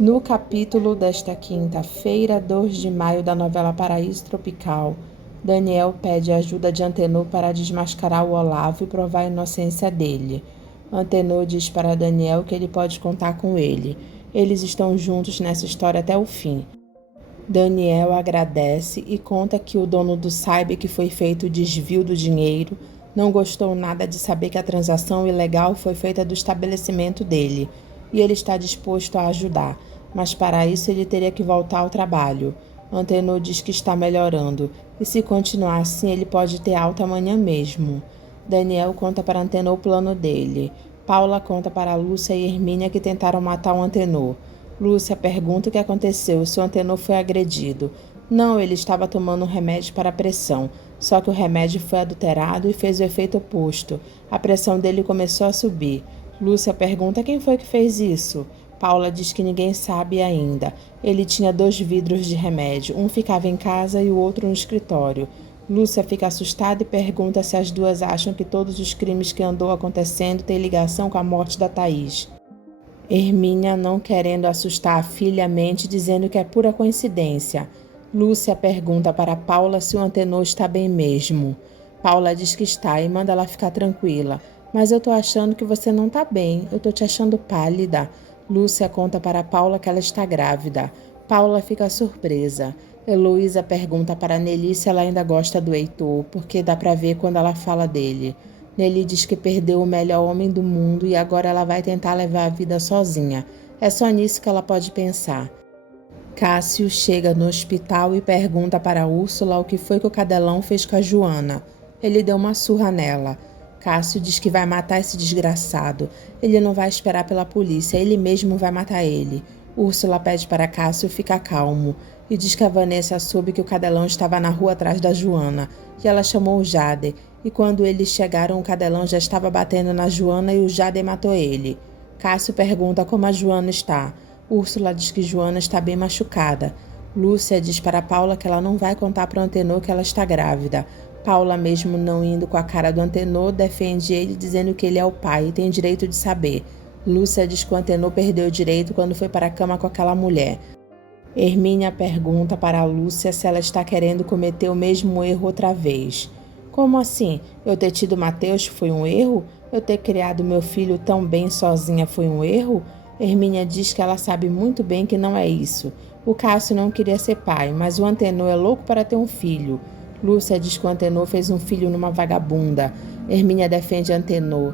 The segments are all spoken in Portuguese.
No capítulo desta quinta-feira, 2 de maio da novela Paraíso Tropical, Daniel pede ajuda de Antenor para desmascarar o Olavo e provar a inocência dele. Antenor diz para Daniel que ele pode contar com ele. Eles estão juntos nessa história até o fim. Daniel agradece e conta que o dono do saiba que foi feito o desvio do dinheiro não gostou nada de saber que a transação ilegal foi feita do estabelecimento dele, e ele está disposto a ajudar, mas para isso ele teria que voltar ao trabalho. Antenor diz que está melhorando, e se continuar assim ele pode ter alta amanhã mesmo. Daniel conta para Antenor o plano dele. Paula conta para Lúcia e Hermínia que tentaram matar o Antenor. Lúcia pergunta o que aconteceu, se o Antenor foi agredido. Não, ele estava tomando um remédio para a pressão, só que o remédio foi adulterado e fez o efeito oposto. A pressão dele começou a subir. Lúcia pergunta quem foi que fez isso. Paula diz que ninguém sabe ainda. Ele tinha 2 vidros de remédio, um ficava em casa e o outro no escritório. Lúcia fica assustada e pergunta se as duas acham que todos os crimes que andou acontecendo têm ligação com a morte da Thaís. Hermínia, não querendo assustar a filha, mente dizendo que é pura coincidência. Lúcia pergunta para Paula se o Antenor está bem mesmo. Paula diz que está e manda ela ficar tranquila. Mas eu tô achando que você não tá bem, eu tô te achando pálida. Lúcia conta para Paula que ela está grávida. Paula fica surpresa. Heloísa pergunta para Nelly se ela ainda gosta do Heitor, porque dá para ver quando ela fala dele. Nelly diz que perdeu o melhor homem do mundo e agora ela vai tentar levar a vida sozinha. É só nisso que ela pode pensar. Cássio chega no hospital e pergunta para Úrsula o que foi que o Cadelão fez com a Joana. Ele deu uma surra nela. Cássio diz que vai matar esse desgraçado. Ele não vai esperar pela polícia, ele mesmo vai matar ele. Úrsula pede para Cássio ficar calmo e diz que a Vanessa soube que o Cadelão estava na rua atrás da Joana, e ela chamou o Jader, e quando eles chegaram o Cadelão já estava batendo na Joana e o Jader matou ele. Cássio pergunta como a Joana está. Úrsula diz que Joana está bem machucada. Lúcia diz para Paula que ela não vai contar para o Antenor que ela está grávida. Paula, mesmo não indo com a cara do Antenor, defende ele dizendo que ele é o pai e tem direito de saber. Lúcia diz que o Antenor perdeu o direito quando foi para a cama com aquela mulher. Hermínia pergunta para a Lúcia se ela está querendo cometer o mesmo erro outra vez. Como assim? Eu ter tido Mateus foi um erro? Eu ter criado meu filho tão bem sozinha foi um erro? Hermínia diz que ela sabe muito bem que não é isso. O Cássio não queria ser pai, mas o Antenor é louco para ter um filho. Lúcia diz que o Antenor fez um filho numa vagabunda. Hermínia defende Antenor,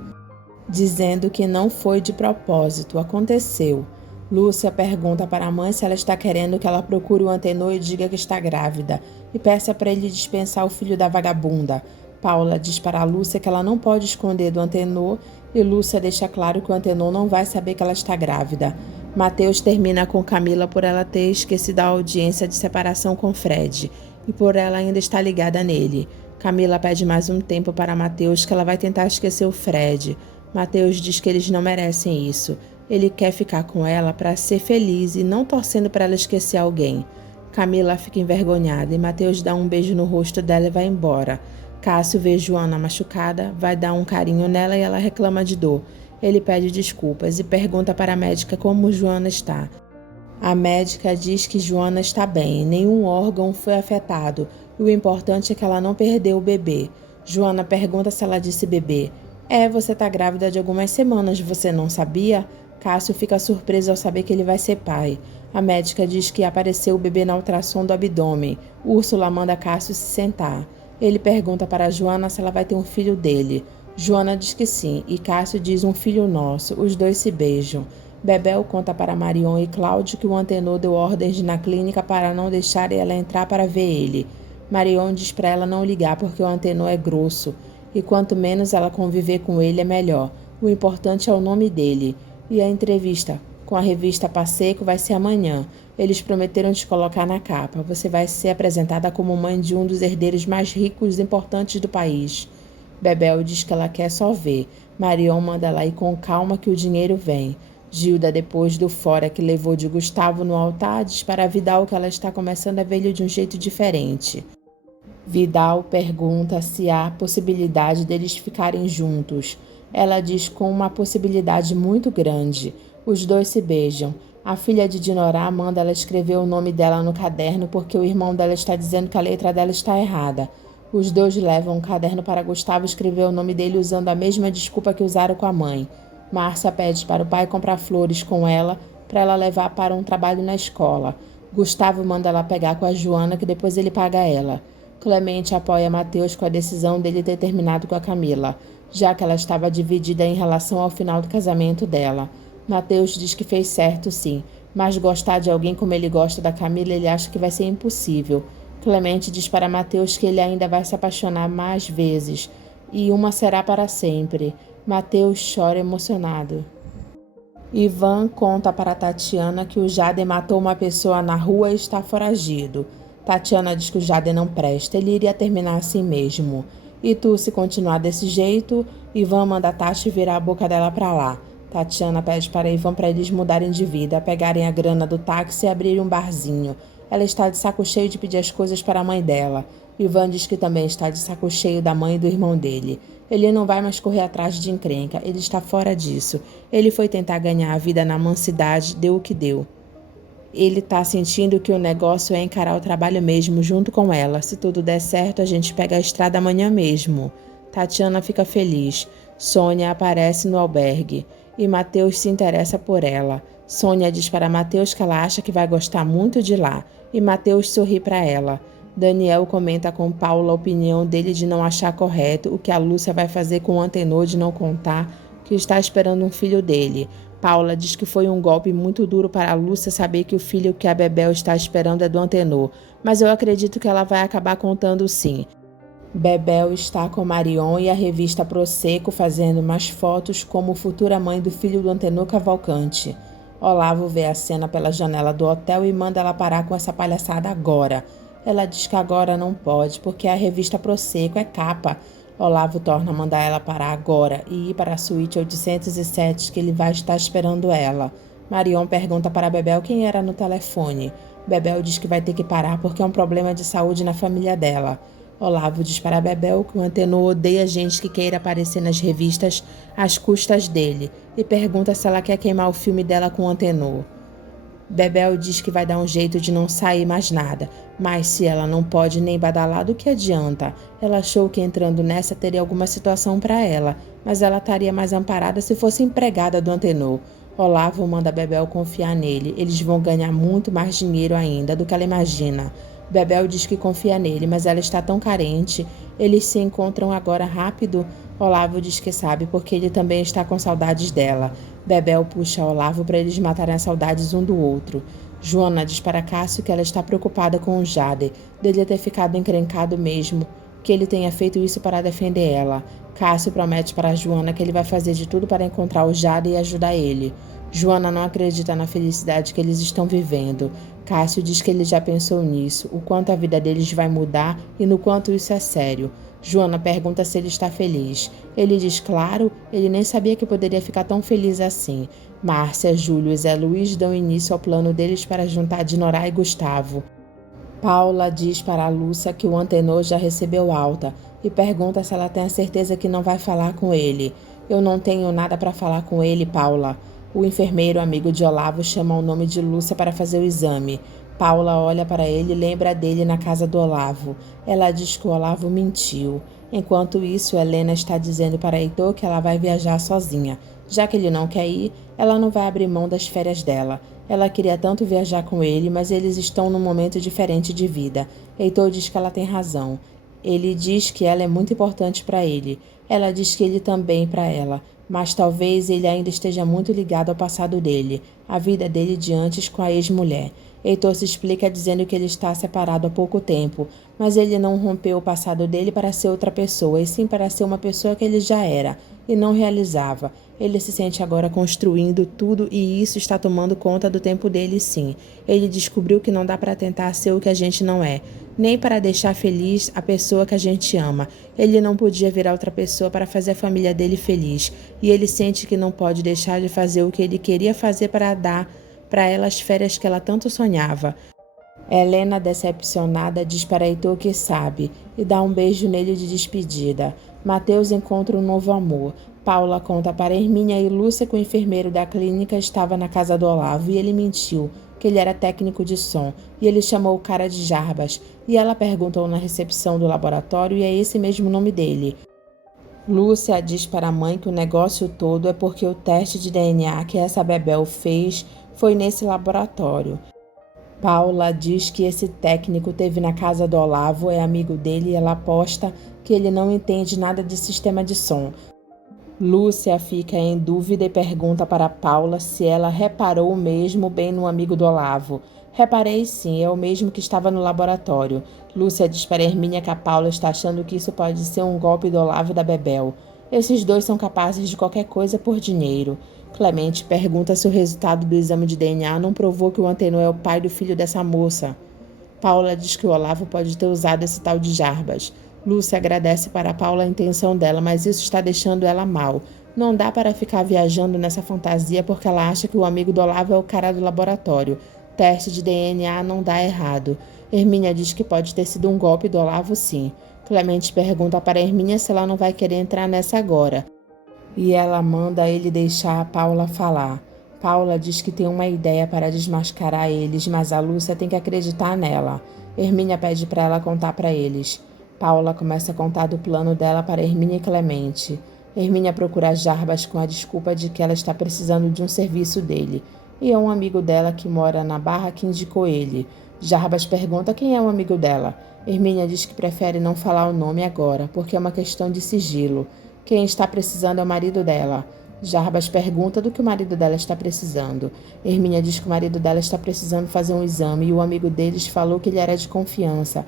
dizendo que não foi de propósito, aconteceu. Lúcia pergunta para a mãe se ela está querendo que ela procure o Antenor e diga que está grávida, e peça para ele dispensar o filho da vagabunda. Paula diz para a Lúcia que ela não pode esconder do Antenor, e Lúcia deixa claro que o Antenor não vai saber que ela está grávida. Mateus termina com Camila por ela ter esquecido a audiência de separação com Fred, e por ela ainda estar ligada nele. Camila pede mais um tempo para Mateus, que ela vai tentar esquecer o Fred. Mateus diz que eles não merecem isso. Ele quer ficar com ela para ser feliz e não torcendo para ela esquecer alguém. Camila fica envergonhada e Mateus dá um beijo no rosto dela e vai embora. Cássio vê Joana machucada, vai dar um carinho nela e ela reclama de dor. Ele pede desculpas e pergunta para a médica como Joana está. A médica diz que Joana está bem, nenhum órgão foi afetado e o importante é que ela não perdeu o bebê. Joana pergunta se ela disse bebê. Você está grávida de algumas semanas, você não sabia? Cássio fica surpreso ao saber que ele vai ser pai. A médica diz que apareceu o bebê na ultrassom do abdômen. Úrsula manda Cássio se sentar. Ele pergunta para Joana se ela vai ter um filho dele. Joana diz que sim, e Cássio diz um filho nosso. Os dois se beijam. Bebel conta para Marion e Cláudio que o Antenor deu ordens na clínica para não deixar ela entrar para ver ele. Marion diz para ela não ligar porque o Antenor é grosso, e quanto menos ela conviver com ele é melhor. O importante é o nome dele. E a entrevista com a revista Passeco vai ser amanhã. Eles prometeram te colocar na capa. Você vai ser apresentada como mãe de um dos herdeiros mais ricos e importantes do país. Bebel diz que ela quer só ver. Marion manda ela ir com calma que o dinheiro vem. Gilda, depois do fora que levou de Gustavo no altar, diz para Vidal que ela está começando a ver ele de um jeito diferente. Vidal pergunta se há possibilidade deles ficarem juntos. Ela diz com uma possibilidade muito grande. Os dois se beijam. A filha de Dinorá manda ela escrever o nome dela no caderno porque o irmão dela está dizendo que a letra dela está errada. Os dois levam um caderno para Gustavo escrever o nome dele usando a mesma desculpa que usaram com a mãe. Márcia pede para o pai comprar flores com ela para ela levar para um trabalho na escola. Gustavo manda ela pegar com a Joana que depois ele paga ela. Clemente apoia Mateus com a decisão dele ter terminado com a Camila, já que ela estava dividida em relação ao final do casamento dela. Mateus diz que fez certo sim, mas gostar de alguém como ele gosta da Camila ele acha que vai ser impossível. Clemente diz para Mateus que ele ainda vai se apaixonar mais vezes, e uma será para sempre. Mateus chora emocionado. Ivan conta para Tatiana que o Jader matou uma pessoa na rua e está foragido. Tatiana diz que o Jader não presta, ele iria terminar assim mesmo. E tu, se continuar desse jeito, Ivan manda a Tati virar a boca dela para lá. Tatiana pede para Ivan para eles mudarem de vida, pegarem a grana do táxi e abrirem um barzinho. Ela está de saco cheio de pedir as coisas para a mãe dela. Ivan diz que também está de saco cheio da mãe e do irmão dele. Ele não vai mais correr atrás de encrenca, ele está fora disso. Ele foi tentar ganhar a vida na mansidade, deu o que deu. Ele está sentindo que o negócio é encarar o trabalho mesmo junto com ela. Se tudo der certo, a gente pega a estrada amanhã mesmo. Tatiana fica feliz. Sônia aparece no albergue e Mateus se interessa por ela. Sônia diz para Mateus que ela acha que vai gostar muito de lá e Mateus sorri para ela. Daniel comenta com Paulo a opinião dele de não achar correto o que a Lúcia vai fazer com o Antenor de não contar que está esperando um filho dele. Paula diz que foi um golpe muito duro para a Lúcia saber que o filho que a Bebel está esperando é do Antenor, mas eu acredito que ela vai acabar contando sim. Bebel está com Marion e a revista Prosecco fazendo mais fotos como futura mãe do filho do Antenor Cavalcante. Olavo vê a cena pela janela do hotel e manda ela parar com essa palhaçada agora. Ela diz que agora não pode, porque a revista Prosecco é capa. Olavo torna a mandar ela parar agora e ir para a suíte 807 que ele vai estar esperando ela. Marion pergunta para Bebel quem era no telefone. Bebel diz que vai ter que parar porque é um problema de saúde na família dela. Olavo diz para Bebel que o Antenor odeia gente que queira aparecer nas revistas às custas dele e pergunta se ela quer queimar o filme dela com o Antenor. Bebel diz que vai dar um jeito de não sair mais nada, mas se ela não pode nem badalar, do que adianta? Ela achou que entrando nessa teria alguma situação para ela, mas ela estaria mais amparada se fosse empregada do Antenor. Olavo manda Bebel confiar nele, eles vão ganhar muito mais dinheiro ainda do que ela imagina. Bebel diz que confia nele, mas ela está tão carente. Eles se encontram agora rápido. Olavo diz que sabe porque ele também está com saudades dela. Bebel puxa Olavo para eles matarem as saudades um do outro. Joana diz para Cássio que ela está preocupada com o Jader, dele ter ficado encrencado mesmo, que ele tenha feito isso para defender ela. Cássio promete para Joana que ele vai fazer de tudo para encontrar o Jader e ajudar ele. Joana não acredita na felicidade que eles estão vivendo. Cássio diz que ele já pensou nisso, o quanto a vida deles vai mudar e no quanto isso é sério. Joana pergunta se ele está feliz. Ele diz claro, ele nem sabia que poderia ficar tão feliz assim. Márcia, Júlio e Zé Luiz dão início ao plano deles para juntar Dinorá e Gustavo. Paula diz para a Lúcia que o Antenor já recebeu alta e pergunta se ela tem a certeza que não vai falar com ele. Eu não tenho nada para falar com ele, Paula. O enfermeiro amigo de Olavo chama o nome de Lúcia para fazer o exame. Paula olha para ele e lembra dele na casa do Olavo. Ela diz que o Olavo mentiu. Enquanto isso, Helena está dizendo para Heitor que ela vai viajar sozinha. Já que ele não quer ir, ela não vai abrir mão das férias dela. Ela queria tanto viajar com ele, mas eles estão num momento diferente de vida. Heitor diz que ela tem razão. Ele diz que ela é muito importante para ele. Ela diz que ele também para ela. Mas talvez ele ainda esteja muito ligado ao passado dele, a vida dele de antes com a ex-mulher. Heitor se explica dizendo que ele está separado há pouco tempo, mas ele não rompeu o passado dele para ser outra pessoa, e sim para ser uma pessoa que ele já era, e não realizava. Ele se sente agora construindo tudo e isso está tomando conta do tempo dele sim. Ele descobriu que não dá para tentar ser o que a gente não é, nem para deixar feliz a pessoa que a gente ama. Ele não podia virar outra pessoa para fazer a família dele feliz, e ele sente que não pode deixar de fazer o que ele queria fazer para dar para ela as férias que ela tanto sonhava. Helena, decepcionada, diz para Heitor que sabe e dá um beijo nele de despedida. Mateus encontra um novo amor. Paula conta para Hermínia e Lúcia que o enfermeiro da clínica estava na casa do Olavo e ele mentiu, que ele era técnico de som, e ele chamou o cara de Jarbas, e ela perguntou na recepção do laboratório e é esse mesmo nome dele. Lúcia diz para a mãe que o negócio todo é porque o teste de DNA que essa Bebel fez foi nesse laboratório. Paula diz que esse técnico teve na casa do Olavo, é amigo dele e ela aposta que ele não entende nada de sistema de som. Lúcia fica em dúvida e pergunta para Paula se ela reparou mesmo bem no amigo do Olavo. Reparei sim, é o mesmo que estava no laboratório. Lúcia diz para Hermínia que a Paula está achando que isso pode ser um golpe do Olavo e da Bebel. Esses dois são capazes de qualquer coisa por dinheiro. Clemente pergunta se o resultado do exame de DNA não provou que o Antenor é o pai do filho dessa moça. Paula diz que o Olavo pode ter usado esse tal de Jarbas. Lúcia agradece para Paula a intenção dela, mas isso está deixando ela mal. Não dá para ficar viajando nessa fantasia porque ela acha que o amigo do Olavo é o cara do laboratório. Teste de DNA não dá errado. Hermínia diz que pode ter sido um golpe do Olavo, sim. Clemente pergunta para Hermínia se ela não vai querer entrar nessa agora. E ela manda ele deixar a Paula falar. Paula diz que tem uma ideia para desmascarar eles, mas a Lúcia tem que acreditar nela. Hermínia pede para ela contar para eles. Paula começa a contar do plano dela para Hermínia e Clemente. Hermínia procura Jarbas com a desculpa de que ela está precisando de um serviço dele. E é um amigo dela que mora na Barra que indicou ele. Jarbas pergunta quem é o amigo dela. Hermínia diz que prefere não falar o nome agora, porque é uma questão de sigilo. Quem está precisando é o marido dela. Jarbas pergunta do que o marido dela está precisando. Hermínia diz que o marido dela está precisando fazer um exame e o amigo deles falou que ele era de confiança.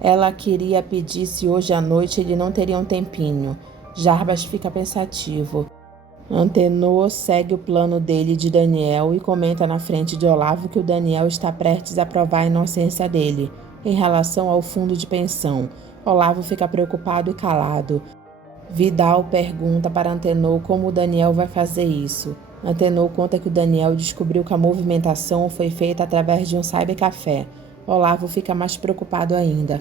Ela queria pedir se hoje à noite ele não teria um tempinho. Jarbas fica pensativo. Antenor segue o plano dele de Daniel e comenta na frente de Olavo que o Daniel está prestes a provar a inocência dele, em relação ao fundo de pensão. Olavo fica preocupado e calado. Vidal pergunta para Antenor como o Daniel vai fazer isso. Antenor conta que o Daniel descobriu que a movimentação foi feita através de um cybercafé. Olavo fica mais preocupado ainda.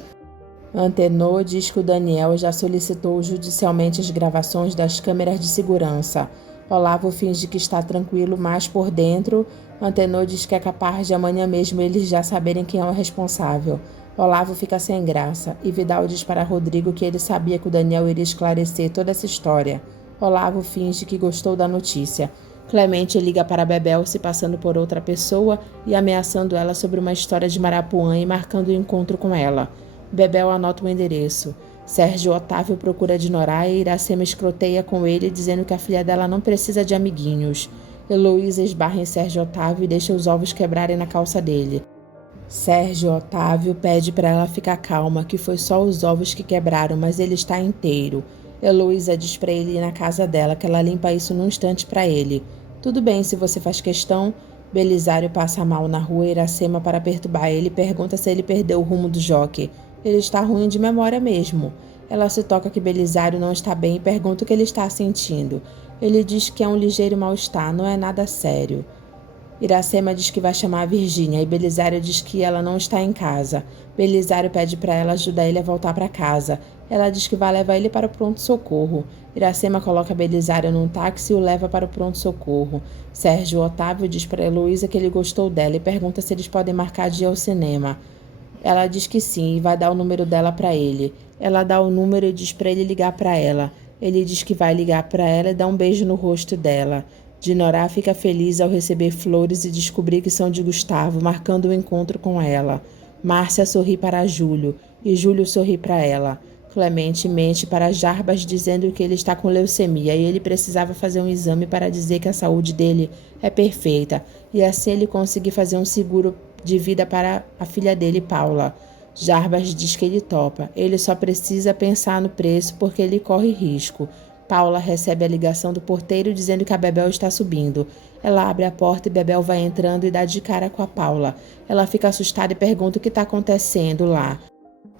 Antenor diz que o Daniel já solicitou judicialmente as gravações das câmeras de segurança. Olavo finge que está tranquilo, mas por dentro, Antenor diz que é capaz de amanhã mesmo eles já saberem quem é o responsável. Olavo fica sem graça e Vidal diz para Rodrigo que ele sabia que o Daniel iria esclarecer toda essa história. Olavo finge que gostou da notícia. Clemente liga para Bebel se passando por outra pessoa e ameaçando ela sobre uma história de Marapuã e marcando o encontro com ela. Bebel anota o endereço. Sérgio Otávio procura de Noraia e Iracema escroteia com ele, dizendo que a filha dela não precisa de amiguinhos. Heloísa esbarra em Sérgio Otávio e deixa os ovos quebrarem na calça dele. Sérgio Otávio pede para ela ficar calma, que foi só os ovos que quebraram, mas ele está inteiro. Heloísa diz para ele ir na casa dela, que ela limpa isso num instante para ele. Tudo bem, se você faz questão. Belisário passa mal na rua Iracema para perturbar ele e pergunta se ele perdeu o rumo do jockey. Ele está ruim de memória mesmo. Ela se toca que Belisário não está bem e pergunta o que ele está sentindo. Ele diz que é um ligeiro mal-estar, não é nada sério. Iracema diz que vai chamar a Virgínia e Belisário diz que ela não está em casa. Belisário pede para ela ajudar ele a voltar para casa. Ela diz que vai levar ele para o pronto-socorro. Iracema coloca Belisário num táxi e o leva para o pronto-socorro. Sérgio Otávio diz para Heloísa que ele gostou dela e pergunta se eles podem marcar de ir ao cinema. Ela diz que sim e vai dar o número dela para ele. Ela dá o número e diz para ele ligar para ela. Ele diz que vai ligar para ela e dá um beijo no rosto dela. Dinorá fica feliz ao receber flores e descobrir que são de Gustavo, marcando o encontro com ela. Márcia sorri para Júlio e Júlio sorri para ela. Clemente mente para Jarbas dizendo que ele está com leucemia e ele precisava fazer um exame para dizer que a saúde dele é perfeita e assim ele conseguir fazer um seguro de vida para a filha dele, Paula. Jarbas diz que ele topa. Ele só precisa pensar no preço porque ele corre risco. Paula recebe a ligação do porteiro dizendo que a Bebel está subindo. Ela abre a porta e Bebel vai entrando e dá de cara com a Paula. Ela fica assustada e pergunta o que está acontecendo lá.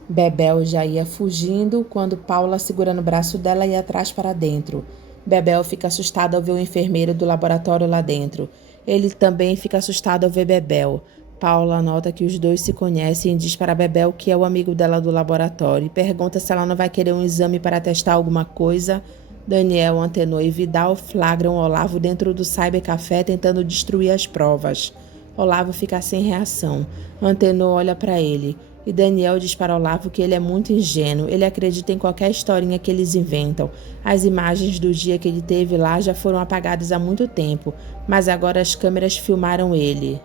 Bebel já ia fugindo quando Paula segura no braço dela e atrás para dentro. Bebel fica assustada ao ver o enfermeiro do laboratório lá dentro. Ele também fica assustado ao ver Bebel. Paula nota que os dois se conhecem e diz para Bebel que é o amigo dela do laboratório e pergunta se ela não vai querer um exame para testar alguma coisa. Daniel, Antenor e Vidal flagram Olavo dentro do cybercafé tentando destruir as provas. Olavo fica sem reação. Antenor olha para ele. E Daniel diz para Olavo que ele é muito ingênuo. Ele acredita em qualquer historinha que eles inventam. As imagens do dia que ele teve lá já foram apagadas há muito tempo, mas agora as câmeras filmaram ele.